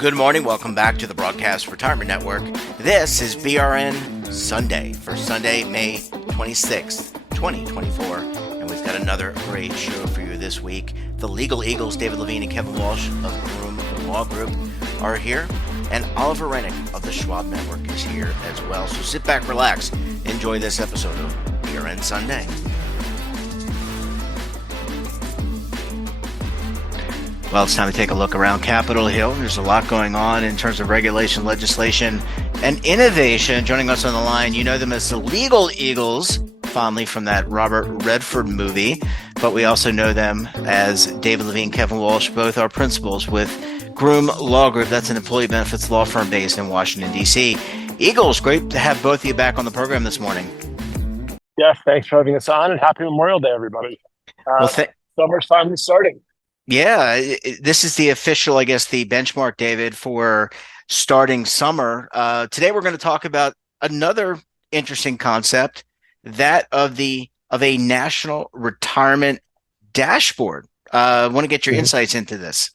Good morning. Welcome back to the Broadcast Retirement Network. This is BRN Sunday for Sunday, May 26th, 2024. And we've got another great show for you this week. The Legal Eagles, David Levine and Kevin Walsh of Groom Law Group are here. And Oliver Rennick of the Schwab Network is here as well. So sit back, relax, enjoy this episode of BRN Sunday. Well, it's time to take a look around Capitol Hill. There's a lot going on in terms of regulation, legislation, and innovation. Joining us on the line, you know them as the Legal Eagles, fondly from that Robert Redford movie, but we also know them as David Levine, Kevin Walsh. Both are principals with Groom Law Group. That's an employee benefits law firm based in Washington, D.C. Eagles, great to have both of you back on the program this morning. Yeah, thanks for having us on, and happy Memorial Day, everybody. Summer's finally starting. Yeah, this is the official, I guess, the benchmark, David, for starting summer. Today, we're going to talk about another interesting concept, that of a national retirement dashboard. I want to get your insights into this.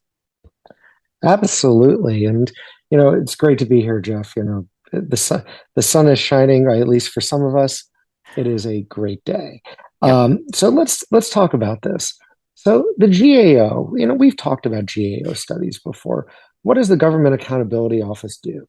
Absolutely, and it's great to be here, Jeff. The sun is shining, or at least for some of us, it is a great day. Yep. So let's talk about this. So the GAO, we've talked about GAO studies before. What does the Government Accountability Office do?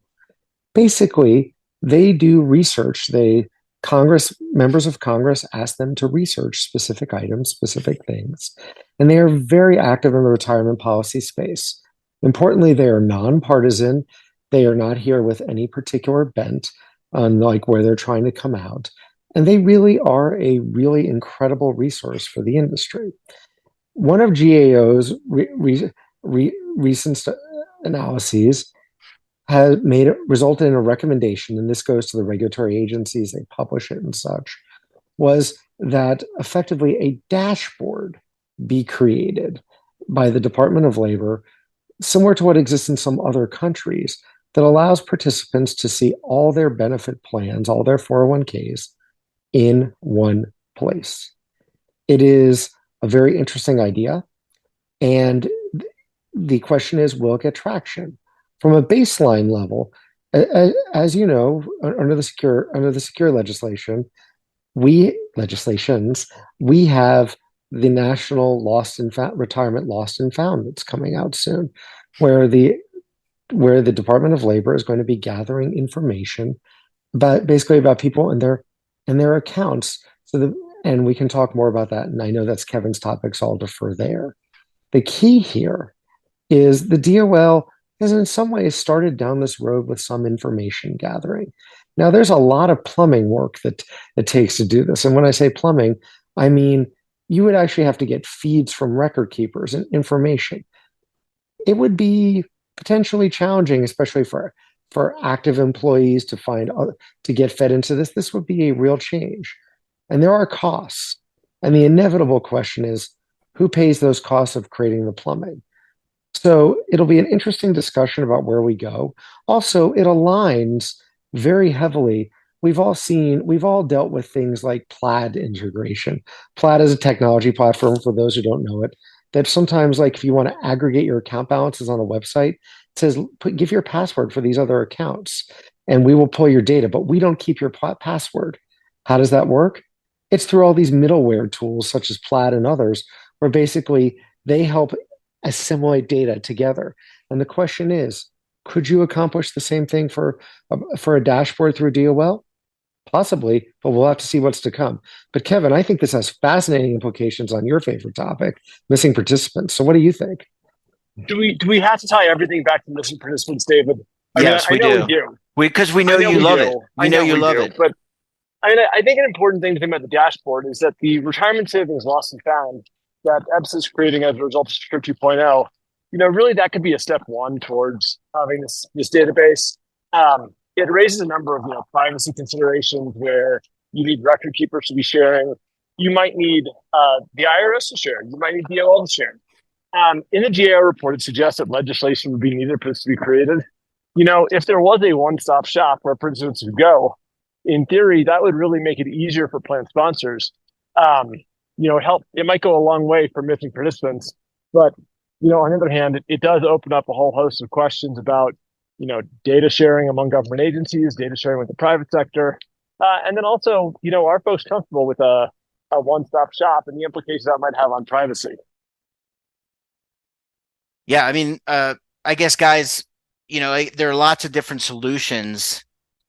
Basically, they do research. Members of Congress ask them to research specific items, specific things, and they are very active in the retirement policy space. Importantly, they are nonpartisan. They are not here with any particular bent on where they're trying to come out. And they really are a really incredible resource for the industry. One of GAO's recent analyses has resulted in a recommendation, and this goes to the regulatory agencies, they publish it and such, was that effectively a dashboard be created by the Department of Labor, similar to what exists in some other countries, that allows participants to see all their benefit plans, all their 401ks in one place. It is a very interesting idea. And the question is, will it get traction? From a baseline level, as you know, under the secure legislation, we have the National Retirement Lost and Found that's coming out soon, where the Department of Labor is going to be gathering information about people and their accounts. And we can talk more about that. And I know that's Kevin's topic, so I'll defer there. The key here is the DOL has in some ways started down this road with some information gathering. Now, there's a lot of plumbing work that it takes to do this. And when I say plumbing, I mean you would actually have to get feeds from record keepers and information. It would be potentially challenging, especially for active employees to get fed into this. This would be a real change. And there are costs. And the inevitable question is, who pays those costs of creating the plumbing? So it'll be an interesting discussion about where we go. Also, it aligns very heavily. We've all dealt with things like Plaid integration. Plaid is a technology platform, for those who don't know it, that sometimes, if you want to aggregate your account balances on a website, it says, give your password for these other accounts, and we will pull your data, but we don't keep your password. How does that work? It's through all these middleware tools such as Plaid and others, where basically they help assimilate data together. And the question is, could you accomplish the same thing for a dashboard through DOL? Possibly, but we'll have to see what's to come. But Kevin, I think this has fascinating implications on your favorite topic, missing participants. So what do you think? Do we have to tie everything back to missing participants, David? Yes, we do. Because we know you love it. We know you love it. But I think an important thing to think about the dashboard is that the retirement savings lost and found that EBS is creating as a result of Secure 2.0, really that could be a step one towards having this database. It raises a number of privacy considerations where you need record keepers to be sharing. You might need the IRS to share. You might need DOL to share. In the GAO report, it suggests that legislation would be needed for this to be created. If there was a one-stop shop where participants would go, in theory, that would really make it easier for plan sponsors. It might go a long way for missing participants, but On the other hand, it does open up a whole host of questions about, data sharing among government agencies, data sharing with the private sector, and then also, are folks comfortable with a one-stop shop and the implications that might have on privacy? Yeah, I mean, I guess, guys, there are lots of different solutions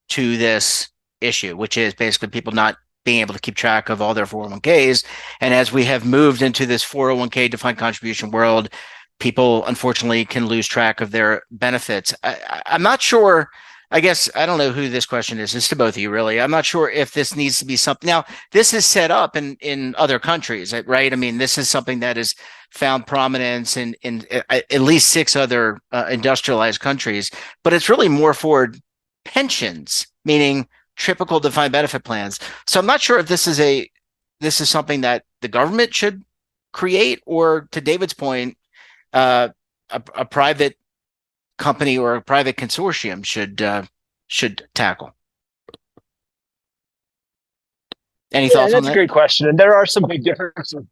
to this issue, which is basically people not being able to keep track of all their 401ks. And as we have moved into this 401k defined contribution world, people unfortunately can lose track of their benefits. I'm not sure. I guess I don't know who this question is. It's to both of you, really. I'm not sure if this needs to be something. Now, this is set up in other countries, right? I mean, this is something that has found prominence in at least 6 other industrialized countries, but it's really more for pensions, meaning typical defined benefit plans. So I'm not sure if this is something that the government should create, or, to David's point, a private company or a private consortium should tackle. Any thoughts on That's that? a great question, and there are some big differences.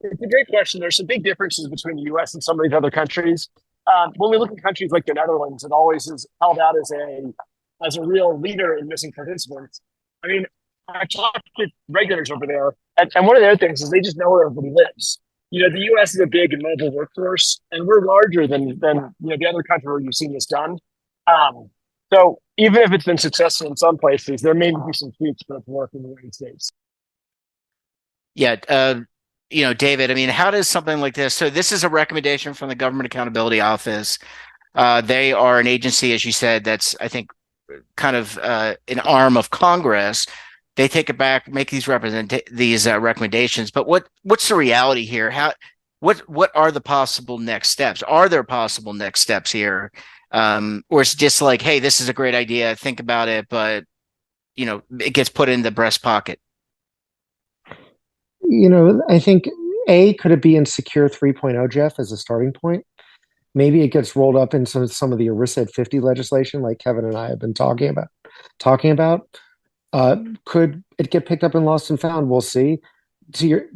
It's a great question. There's some big differences between the U.S. and some of these other countries. When we look at countries like the Netherlands, it always is held out as a real leader in missing participants. I mean, I talked to regulators over there, and one of their things is they just know where everybody lives. The U.S. is a big and mobile workforce, and we're larger than the other country where you've seen this done. So even if it's been successful in some places, there may be some tweaks for it to work in the United States. Yeah, David, I mean, how does something like this? So this is a recommendation from the Government Accountability Office. They are an agency, as you said, that's, I think, kind of an arm of Congress. They take it back, make these recommendations. But what's the reality here? What are the possible next steps? Are there possible next steps here, or it's just like, hey, this is a great idea, think about it, but it gets put in the breast pocket? I think could it be in Secure 3.0, Jeff, as a starting point? Maybe it gets rolled up in some of the ERISA 50 legislation, like Kevin and I have been talking about. Could it get picked up and lost and found? We'll see.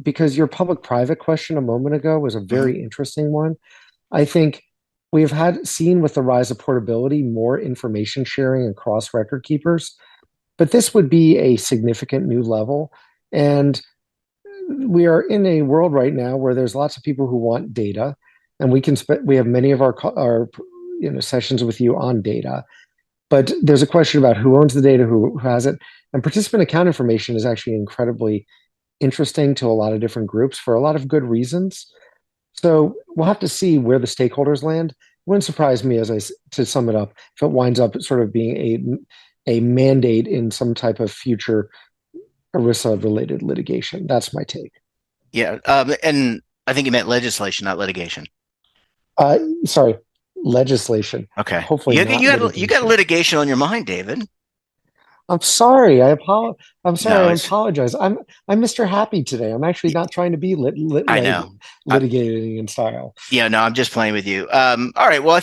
Because your public-private question a moment ago was a very interesting one. I think we've seen with the rise of portability more information sharing and cross record keepers, but this would be a significant new level. And we are in a world right now where there's lots of people who want data, and we have many of our sessions with you on data. But there's a question about who owns the data, who has it. And participant account information is actually incredibly interesting to a lot of different groups for a lot of good reasons. So we'll have to see where the stakeholders land. It wouldn't surprise me, to sum it up, if it winds up sort of being a mandate in some type of future ERISA-related litigation. That's my take. Yeah, and I think you meant legislation, not litigation. Sorry, legislation. Okay. Hopefully, you got litigation on your mind, David. I'm sorry. I apologize. No, I apologize. I'm Mr. Happy today. I'm actually not trying to be I know. litigating in style. Yeah, no, I'm just playing with you. All right. Well, I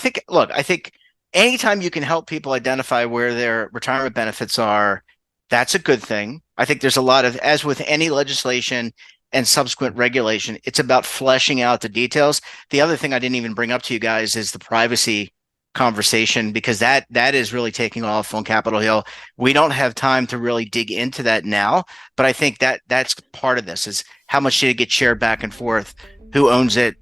think anytime you can help people identify where their retirement benefits are, that's a good thing. I think there's a lot of, as with any legislation and subsequent regulation, it's about fleshing out the details. The other thing I didn't even bring up to you guys is the privacy conversation, because that is really taking off on Capitol Hill. We don't have time to really dig into that now, but I think that's part of this, is how much did it get shared back and forth, who owns it,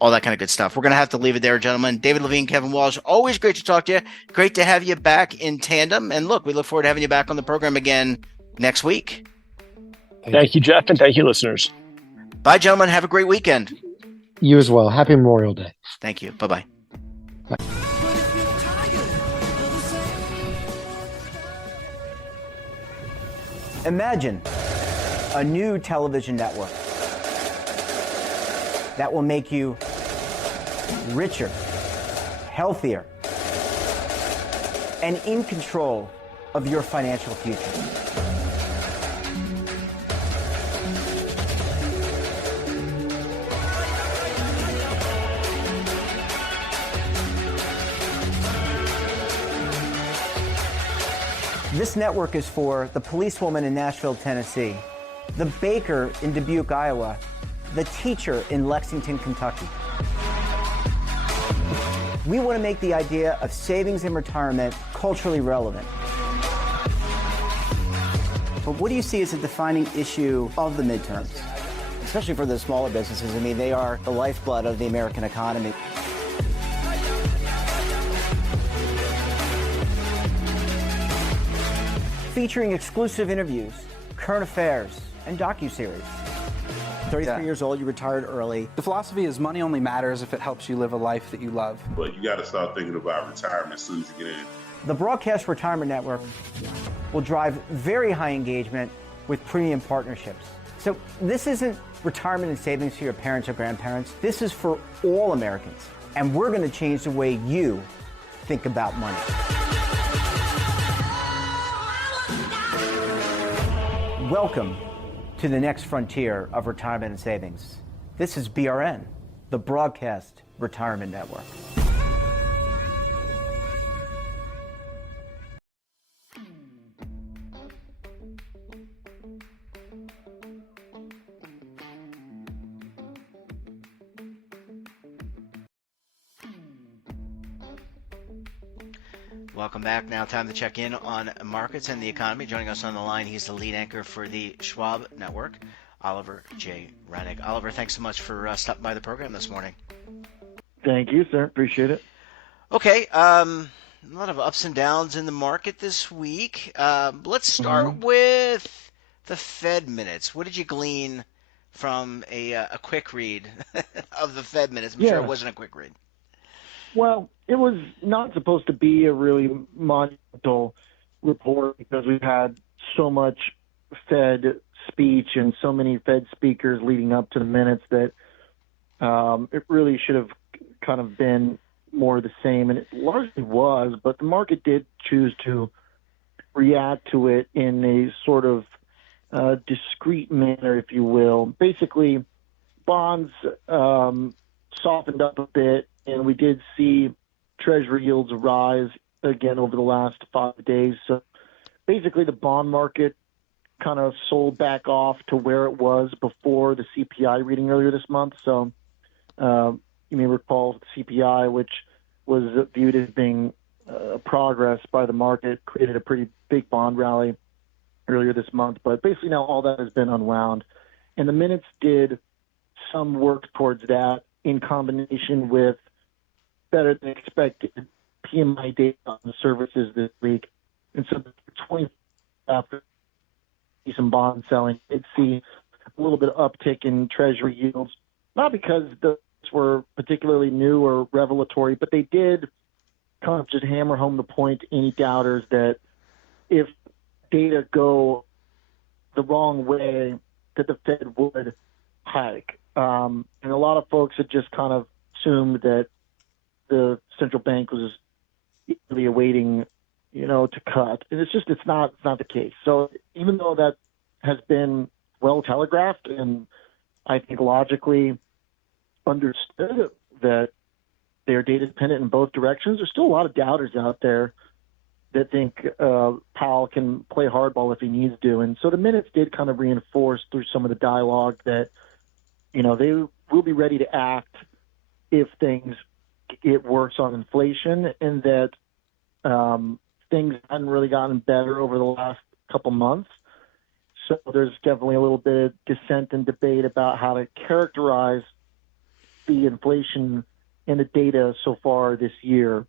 all that kind of good stuff. We're going to have to leave it there, gentlemen. David Levine, Kevin Walsh, always great to talk to you. Great to have you back in tandem. And look, we look forward to having you back on the program again next week. Thank you, Jeff, and thank you, listeners. Bye, gentlemen. Have a great weekend. You as well. Happy Memorial Day. Thank you. Bye-bye. Imagine a new television network that will make you richer, healthier, and in control of your financial future. This network is for the policewoman in Nashville, Tennessee, the baker in Dubuque, Iowa, the teacher in Lexington, Kentucky. We want to make the idea of savings and retirement culturally relevant. But what do you see as a defining issue of the midterms? Especially for the smaller businesses. I mean, they are the lifeblood of the American economy. Featuring exclusive interviews, current affairs, and docuseries. 33 years old, you retired early. The philosophy is money only matters if it helps you live a life that you love. But you got to start thinking about retirement as soon as you get in. The Broadcast Retirement Network will drive very high engagement with premium partnerships. So this isn't retirement and savings for your parents or grandparents. This is for all Americans. And we're going to change the way you think about money. Welcome to the next frontier of retirement and savings. This is BRN, the Broadcast Retirement Network. Welcome back. Now time to check in on markets and the economy. Joining us on the line, he's the lead anchor for the Schwab Network, Oliver J. Rennick. Oliver, thanks so much for stopping by the program this morning. Thank you, sir. Appreciate it. Okay, a lot of ups and downs in the market this week. Let's start with the Fed minutes. What did you glean from a quick read of the Fed minutes? I'm sure it wasn't a quick read. Well, it was not supposed to be a really monumental report because we've had so much Fed speech and so many Fed speakers leading up to the minutes that it really should have kind of been more the same, and it largely was, but the market did choose to react to it in a sort of discrete manner, if you will. Basically, bonds softened up a bit, and we did see Treasury yields rise again over the last 5 days. So basically the bond market kind of sold back off to where it was before the CPI reading earlier this month. So you may recall the CPI, which was viewed as being progress by the market, created a pretty big bond rally earlier this month. But basically now all that has been unwound. And the minutes did some work towards that in combination with better than expected PMI data on the services this week. And so the 20 after some bond selling did see a little bit of uptick in Treasury yields, not because those were particularly new or revelatory, but they did kind of just hammer home the point to any doubters that if data go the wrong way, that the Fed would hike. And a lot of folks had just kind of assumed that the central bank was really awaiting, to cut. And it's not the case. So even though that has been well telegraphed and I think logically understood that they're data dependent in both directions, there's still a lot of doubters out there that think Powell can play hardball if he needs to. And so the minutes did kind of reinforce through some of the dialogue that, they will be ready to act if things get worse on inflation, and that things hadn't really gotten better over the last couple months. So there's definitely a little bit of dissent and debate about how to characterize the inflation in the data so far this year,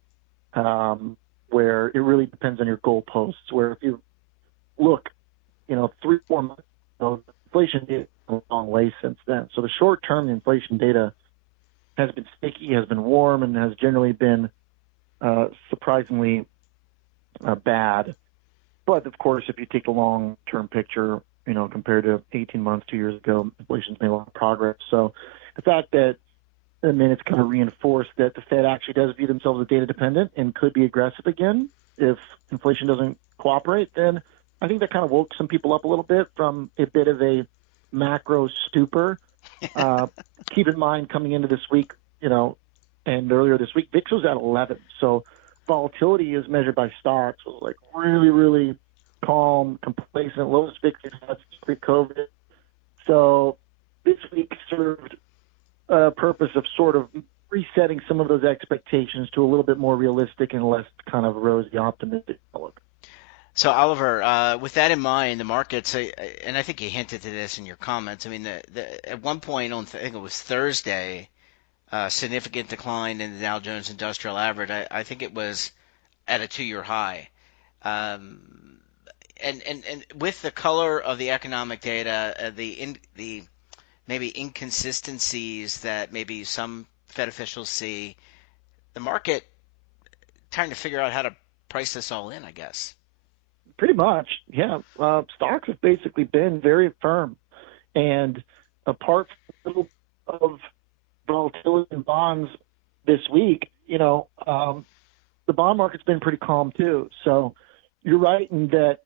where it really depends on your goalposts. Where if you look, 3-4 months ago, inflation data a long way since then. So the short-term inflation data has been sticky, has been warm, and has generally been surprisingly bad. But of course, if you take the long-term picture, compared to 18 months, 2 years ago, inflation's made a lot of progress. So the fact that it's kind of reinforced that the Fed actually does view themselves as data dependent and could be aggressive again if inflation doesn't cooperate, then I think that kind of woke some people up a little bit from a bit of a macro stupor. Keep in mind, coming into this week, and earlier this week, VIX was at 11. So volatility as measured by stocks was like really, really calm, complacent, lowest VIX we've had since pre-COVID. So this week served a purpose of sort of resetting some of those expectations to a little bit more realistic and less kind of rosy optimistic outlook. So, Oliver, with that in mind, the markets, and I think you hinted to this in your comments. I mean, at one point on, I think it was Thursday, significant decline in the Dow Jones Industrial Average. I think it was at a 2-year high. Um, and with the color of the economic data, the maybe inconsistencies that maybe some Fed officials see, the market trying to figure out how to price this all in, I guess. Pretty much, yeah. Stocks have basically been very firm, and apart from a little of volatility in bonds this week, the bond market's been pretty calm too. So you're right in that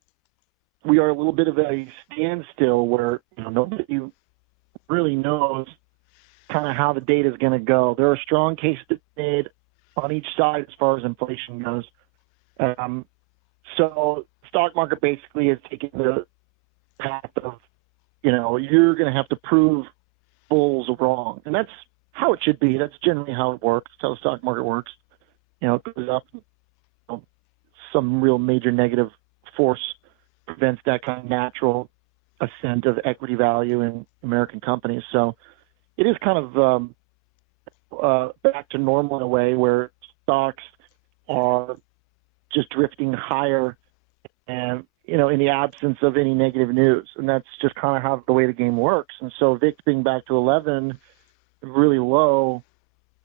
we are a little bit of a standstill where nobody really knows kind of how the data is going to go. There are strong cases made on each side as far as inflation goes. So stock market basically is taking the path of, you're going to have to prove bulls wrong. And that's how it should be. That's generally how it works. That's how the stock market works. It goes up. Some real major negative force prevents that kind of natural ascent of equity value in American companies. So it is kind of back to normal in a way where stocks are just drifting higher and, in the absence of any negative news. And that's just kind of how the way the game works. And so VIX being back to 11, really low,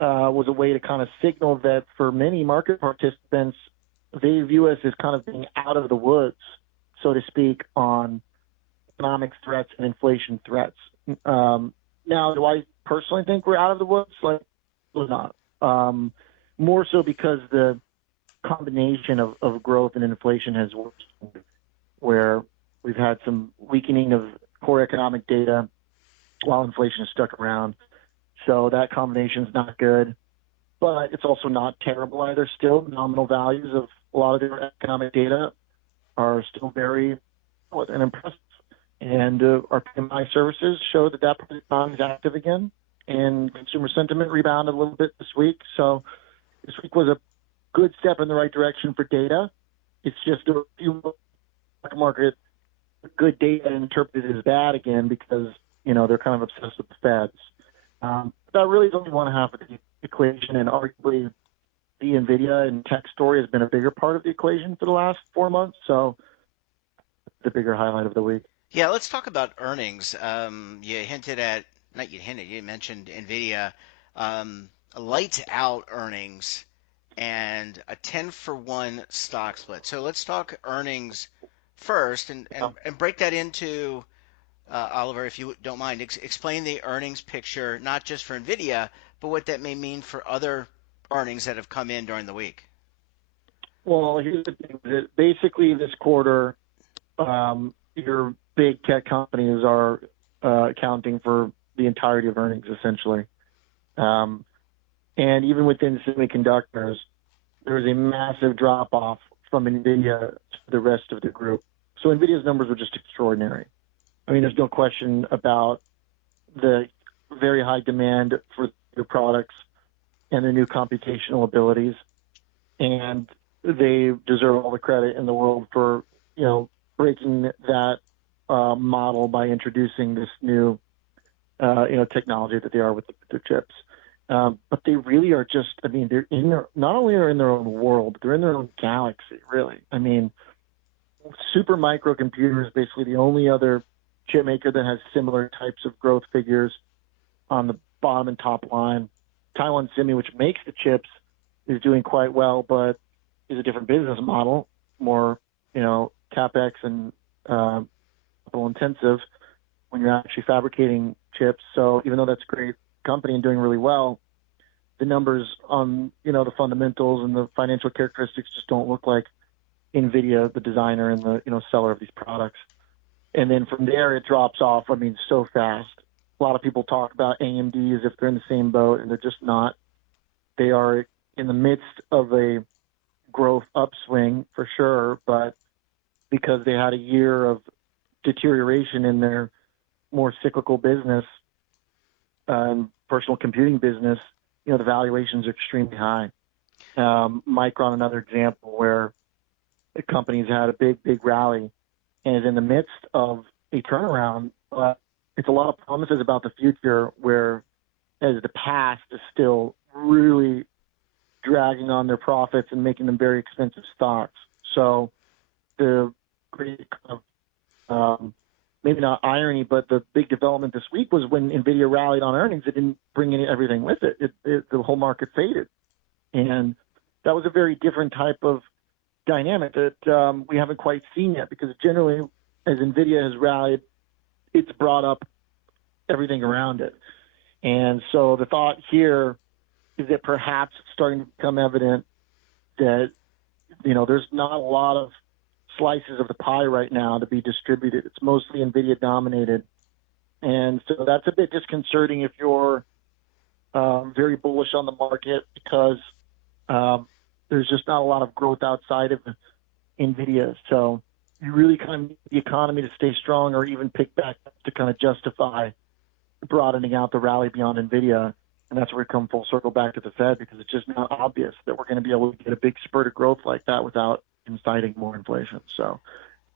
was a way to kind of signal that for many market participants, they view us as kind of being out of the woods, so to speak, on economic threats and inflation threats. Now, do I personally think we're out of the woods? Like, we're not. More so because the combination of growth and inflation has worked, where we've had some weakening of core economic data while inflation is stuck around. So that combination is not good, but it's also not terrible either. Still, nominal values of a lot of the economic data are still very solid and impressive. And our PMI services show that economy is active again, and consumer sentiment rebounded a little bit this week. So this week was a good step in the right direction for data. It's just a few market good data interpreted as bad again because they're kind of obsessed with the Feds. That really is only one half of the equation, and arguably the NVIDIA and tech story has been a bigger part of the equation for the last 4 months. So the bigger highlight of the week. Yeah, let's talk about earnings. You mentioned NVIDIA, lights out earnings and a 10-for-1 stock split. So let's talk earnings first and break that into, Oliver, if you don't mind, explain the earnings picture, not just for NVIDIA, but what that may mean for other earnings that have come in during the week. Well, here's the thing. Basically, this quarter, your big tech companies are accounting for the entirety of earnings, essentially. And even within semiconductors, there was a massive drop-off from NVIDIA to the rest of the group. So NVIDIA's numbers were just extraordinary. I mean, there's no question about the very high demand for their products and their new computational abilities. And they deserve all the credit in the world for, breaking that model by introducing this new, technology that they are with the chips. But they really are just, they're not only are in their own world, they're in their own galaxy, really. I mean, super microcomputer is basically the only other chip maker that has similar types of growth figures on the bottom and top line. Taiwan Semi, which makes the chips, is doing quite well, but is a different business model, more, CapEx and capital intensive when you're actually fabricating chips. So even though that's a great company and doing really well, the numbers on, the fundamentals and the financial characteristics just don't look like NVIDIA, the designer and the, seller of these products. And then from there, it drops off, so fast. A lot of people talk about AMD as if they're in the same boat, and they're just not. They are in the midst of a growth upswing for sure, but because they had a year of deterioration in their more cyclical business, personal computing business, the valuations are extremely high. Micron, another example where the company's had a big rally and is in the midst of a turnaround, but it's a lot of promises about the future, where as the past is still really dragging on their profits and making them very expensive stocks. So the great maybe not irony, but the big development this week was when NVIDIA rallied on earnings, it didn't bring everything with it. The whole market faded. And that was a very different type of dynamic that we haven't quite seen yet, because generally, as NVIDIA has rallied, it's brought up everything around it. And so the thought here is that perhaps it's starting to become evident that, there's not a lot of slices of the pie right now to be distributed. It's mostly NVIDIA dominated. And so that's a bit disconcerting if you're very bullish on the market, because there's just not a lot of growth outside of NVIDIA. So you really kind of need the economy to stay strong, or even pick back up to kind of justify broadening out the rally beyond NVIDIA. And that's where we come full circle back to the Fed, because it's just not obvious that we're going to be able to get a big spurt of growth like that without inciting more inflation. So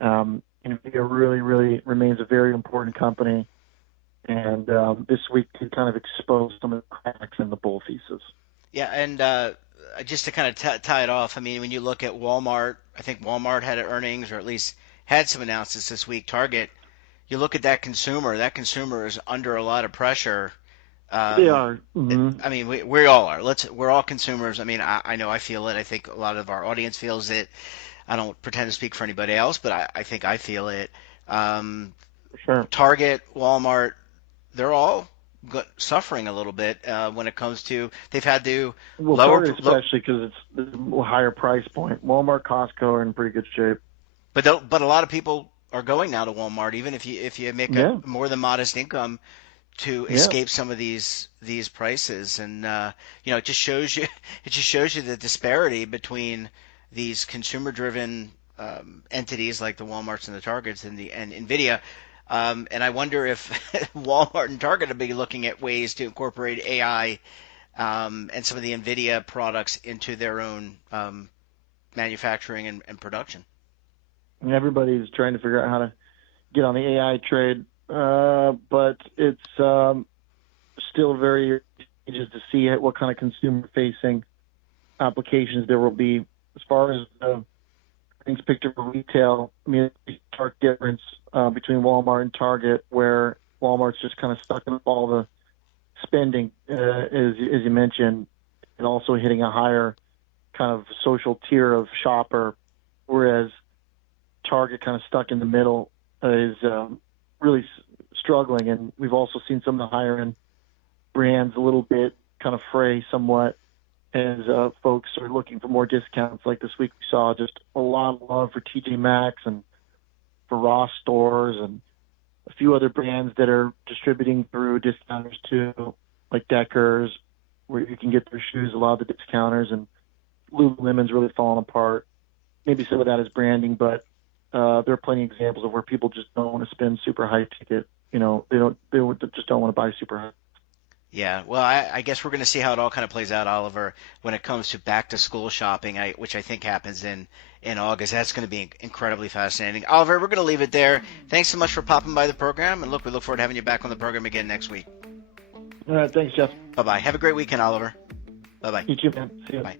NVIDIA really remains a very important company. And this week could kind of expose some of the cracks in the bull thesis. Yeah, and just to kind of tie it off, I mean, when you look at Walmart, I think Walmart had earnings, or at least had some announcements this week. Target, you look at that consumer is under a lot of pressure. They are. Mm-hmm. I mean, we all are. We're all consumers. I mean, I know I feel it. I think a lot of our audience feels it. I don't pretend to speak for anybody else, but I think I feel it. Sure. Target, Walmart, they're all suffering a little bit when it comes to, they've had to lower, Target especially because it's a higher price point. Walmart, Costco are in pretty good shape. But a lot of people are going now to Walmart, even if you make a more than modest income, to escape some of these prices. And it just shows you the disparity between these consumer driven entities like the Walmarts and the Targets and NVIDIA. And I wonder if Walmart and Target will be looking at ways to incorporate AI and some of the NVIDIA products into their own manufacturing and production. And everybody's trying to figure out how to get on the AI trade, but it's still very just to see what kind of consumer-facing applications there will be. As far as things picture for retail, I mean, it's a stark difference between Walmart and Target, where Walmart's just kind of sucking up all the spending, as you mentioned, and also hitting a higher kind of social tier of shopper, whereas Target kind of stuck in the middle is really struggling. And we've also seen some of the higher end brands a little bit kind of fray somewhat as folks are looking for more discounts. Like this week we saw just a lot of love for TJ Maxx and for Ross stores, and a few other brands that are distributing through discounters too, like Deckers, where you can get their shoes, a lot of the discounters, and Lululemon's really falling apart. Maybe some of that is branding, but there are plenty of examples of where people just don't want to spend super high ticket. They just don't want to buy super high. Yeah, well, I guess we're going to see how it all kind of plays out, Oliver, when it comes to back-to-school shopping, which I think happens in August. That's going to be incredibly fascinating. Oliver, we're going to leave it there. Thanks so much for popping by the program, and we look forward to having you back on the program again next week. All right, thanks, Jeff. Bye-bye. Have a great weekend, Oliver. Bye-bye. You too, man. See you. Bye.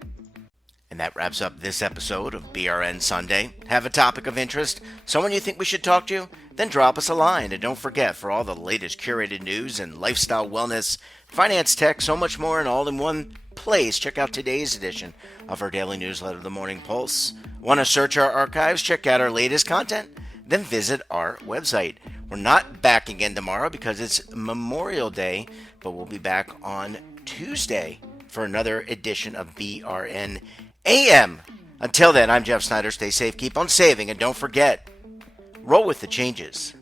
And that wraps up this episode of BRN Sunday. Have a topic of interest? Someone you think we should talk to? Then drop us a line. And don't forget, for all the latest curated news and lifestyle wellness, finance tech, so much more, and all in one place, check out today's edition of our daily newsletter, The Morning Pulse. Want to search our archives? Check out our latest content? Then visit our website. We're not back again tomorrow because it's Memorial Day, but we'll be back on Tuesday for another edition of BRN AM. Until then, I'm Jeff Snyder. Stay safe, keep on saving, and don't forget, roll with the changes.